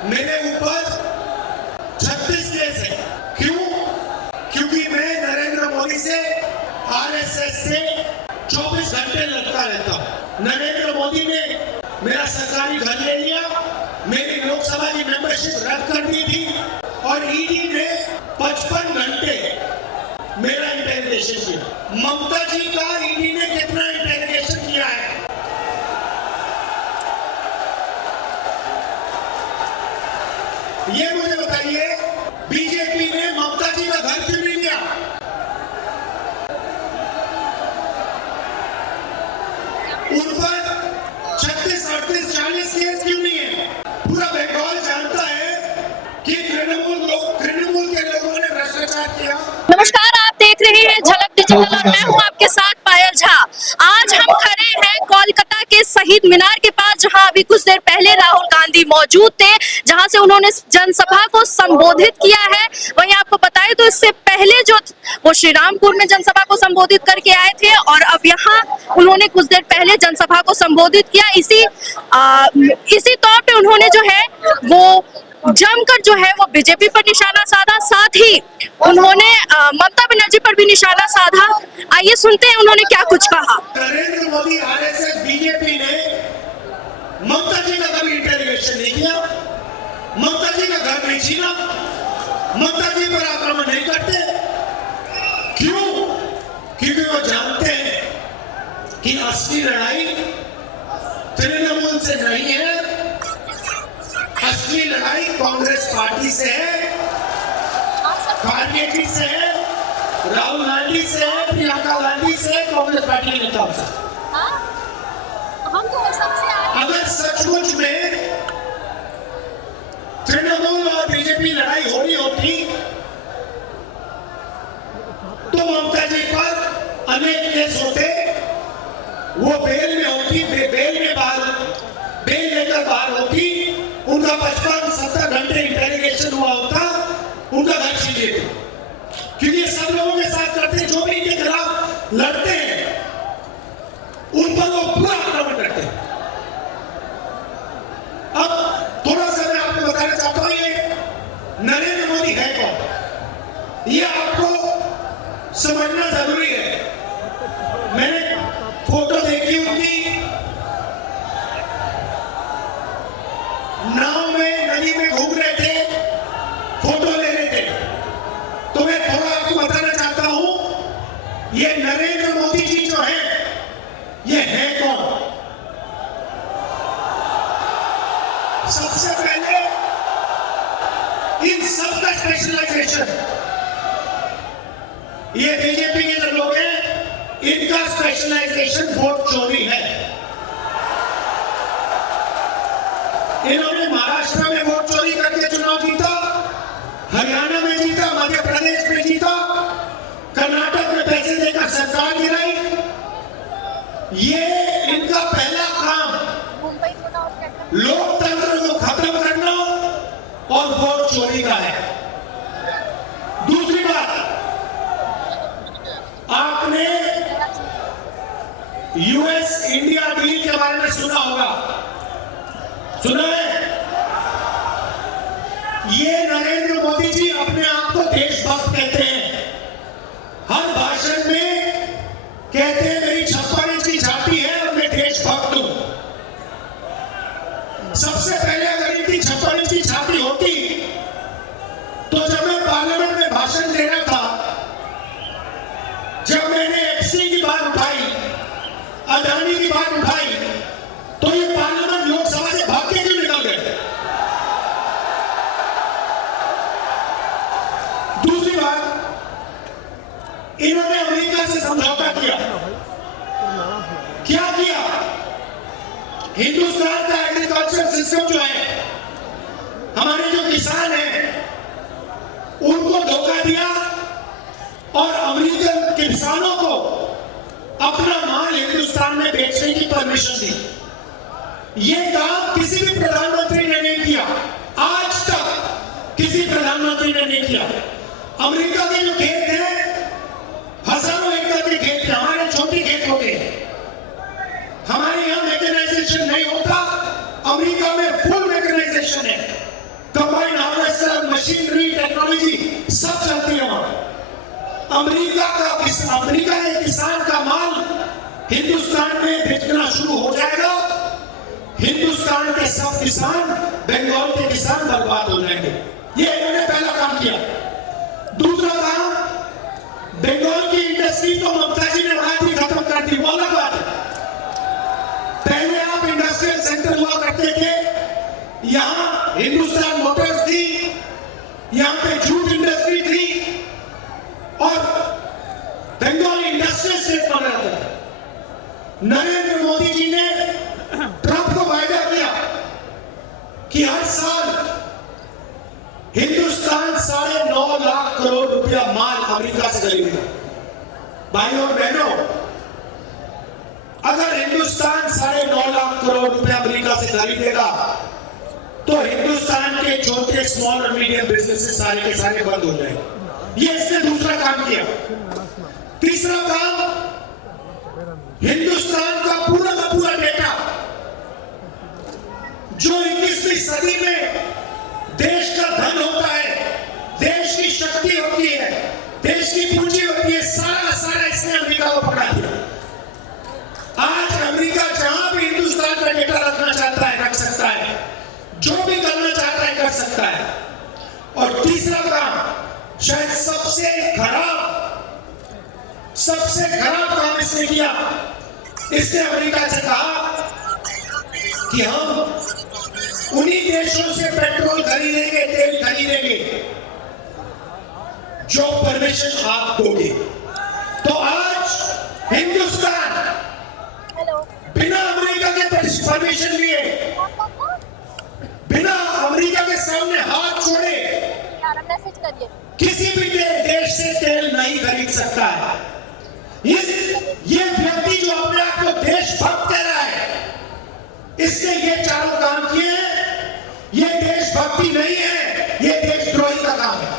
मेरे ऊपर 36 केस है। क्यों? क्योंकि मैं नरेंद्र मोदी से, आरएसएस से 24 घंटे लड़ता रहता हूं। नरेंद्र मोदी ने मेरा सरकारी घर ले लिया, मेरी लोकसभा की मेंबरशिप रद्द कर दी थी और ईडी ने 55 घंटे मेरा इंटेरोगेशन किया। ममता जी का ईडी ने कितना इंटेरोगेशन किया है? ये मुझे बताइए। बीजेपी ने ममता जी का घर क्यों नहीं लिया? उन पर 36, 38, 40 केस क्यों नहीं है? पूरा बंगाल जानता है कि तृणमूल के लोगों ने भ्रष्टाचार किया। नमस्कार, आप देख रहे हैं झलक डिजिटल और मैं हूं आपके साथ पायल झा। आज हम खड़े हैं कोलकाता के शहीद मीनार के पास, जहां अभी कुछ देर पहले राहुल गांधी मौजूद थे, जहां से उन्होंने जनसभा को संबोधित किया है। वहीं आपको बताएं तो इससे पहले जो वो श्रीरामपुर में जनसभा को संबोधित करके आए थे और अब यहाँ उन्होंने कुछ देर पहले जनसभा को संबोधित किया। इसी तौर पे उन्होंने जो है वो जमकर जो है वो बीजेपी पर निशाना साधा, साथ ही उन्होंने ममता बनर्जी पर भी निशाना साधा। आइए सुनते हैं उन्होंने क्या कुछ कहा। नरेंद्र मोदी, आरएसएस, बीजेपी ने ममता जी का कभी इंटेरोगेशन नहीं किया, ममता जी का घर नहीं छीना, ममता जी पर आक्रमण नहीं करते। क्यों? क्योंकि वो जानते हैं कि असली लड़ाई तृणमूल से नहीं है, असली लड़ाई कांग्रेस पार्टी से है, खड़गे जी से है, राहुल गांधी से है, प्रियंका गांधी से, कांग्रेस पार्टी के नेताओं से। अगर सचमुच में तृणमूल और बीजेपी लड़ाई हो रही होती तो ममता जी पर अनेक केस होते, वो बेल में होती, बेल लेकर बाहर होती, उनका 55-70 घंटे इंटेरोगेशन हुआ होता, उनका घर छीन लेते। क्योंकि सब लोगों के साथ करते, जो भी इनके खिलाफ लड़ते हैं उन पर वो पूरा आक्रमण करते हैं। अब थोड़ा सा मैं आपको बताना चाहता हूं, ये नरेंद्र मोदी है कौन, ये आपको समझना जरूरी है। मैंने फोटो देखी उनकी, नाव में नदी में घूम रहे थे, फोटो ले रहे थे। तो मैं थोड़ा आपको बताना चाहता हूं, ये नरेंद्र मोदी जी जो है, ये है कौन? सबसे पहले इन सब का स्पेशलाइजेशन, ये बीजेपी के जो लोग हैं, इनका स्पेशलाइजेशन वोट चोरी है। इन्होंने महाराष्ट्र में वोट चोरी करके चुनाव जीता, हरियाणा में जीता, मध्य प्रदेश में जीता, कर्नाटक में पैसे देकर सरकार गिराई। ये इनका पहला काम लोकतंत्र को खत्म करना और वोट चोरी का है। दूसरी बात, आपने यूएस इंडिया डील के बारे में सुना होगा, सुना है? ये नरेंद्र मोदी जी अपने आप को देशभक्त कहते हैं। हर भाषण में कहते हैं मेरी 56 इंच की छाती है और मैं देशभक्त हूं। सबसे पहले अगर इनकी 56 इंच की छाती होती तो जब मैं पार्लियामेंट में भाषण दे रहा था, जब मैंने एफसी की बात उठाई, अदानी की बात उठाई, तो ये पार्लियामेंट लोकसभा से भाग के क्यों निकल गए? दूसरी बात, इन्होंने अमेरिका से समझौता किया। क्या किया? हिंदुस्तान का एग्रीकल्चर सिस्टम जो है, हमारे जो किसान हैं, उनको धोखा दिया और अमेरिकन किसानों को अपना माल हिंदुस्तान में बेचने की परमिशन दी। ये काम किसी भी प्रधानमंत्री ने नहीं किया, आज तक किसी प्रधानमंत्री ने नहीं किया। अमेरिका के जो खेत हैं, हजारों एकड़ के खेत हैं, हमारे छोटे खेत होते हैं। हमारे यहाँ मैकेनाइजेशन नहीं होता, अमेरिका में फुल मैकेनाइजेशन है। कंबाइन हार्वेस्टर, मशीनरी, टेक्नोलॉजी सब चलती है वहां। अमेरिका के किसान का माल हिंदुस्तान में बिकना शुरू हो जाएगा। हिंदुस्तान के सब किसान, बंगाल के किसान बर्बाद हो जाएंगे। ये इन्होंने पहला काम किया। दूसरा काम, बंगाल की इंडस्ट्री तो ममता जी ने वहां भी खत्म कर दी, वो अलग बात है। पहले आप इंडस्ट्रियल सेंटर हुआ करते थे, यहां हिंदुस्तान मोटर्स थी, यहां पे जूट इंडस्ट्री थी और बंगाल इंडस्ट्रियल स्टेट बना था। नरेंद्र मोदी जी ने ट्रंप को वायदा किया कि हर साल हिंदुस्तान 9.5 लाख करोड़ रुपया माल अमेरिका से खरीदेगा। भाइयों और बहनों, अगर हिंदुस्तान 9.5 लाख करोड़ रुपया अमेरिका से खरीदेगा तो हिंदुस्तान के छोटे स्मॉल और मीडियम बिजनेसेस सारे के सारे बंद हो जाएंगे। ये इसने दूसरा काम किया। तीसरा काम, हिंदुस्तान का पूरा डेटा जो 21वीं सदी में देश का धन होता है, देश की शक्ति होती है, देश की पूंजी होती है, सारा इसने अमेरिका को पकड़ा दिया। आज अमेरिका जहां भी हिंदुस्तान का डेटा रखना चाहता है रख सकता है, जो भी करना चाहता है कर सकता है। और तीसरा काम, शायद सबसे खराब काम इसने किया। इसने अमेरिका से कहा कि हम उन्हीं देशों से पेट्रोल खरीदेंगे, तेल खरीदेंगे जो परमिशन आप दोगे। तो आज हिंदुस्तान बिना अमेरिका के परमिशन लिए, बिना अमेरिका के सामने हाथ छोड़े किसी भी देश से तेल नहीं खरीद सकता है। ये व्यक्ति जो अपने आप को देशभक्त कह रहा है, इसने ये चारों काम किए हैं। ये देशभक्ति नहीं है, ये देशद्रोही का काम है।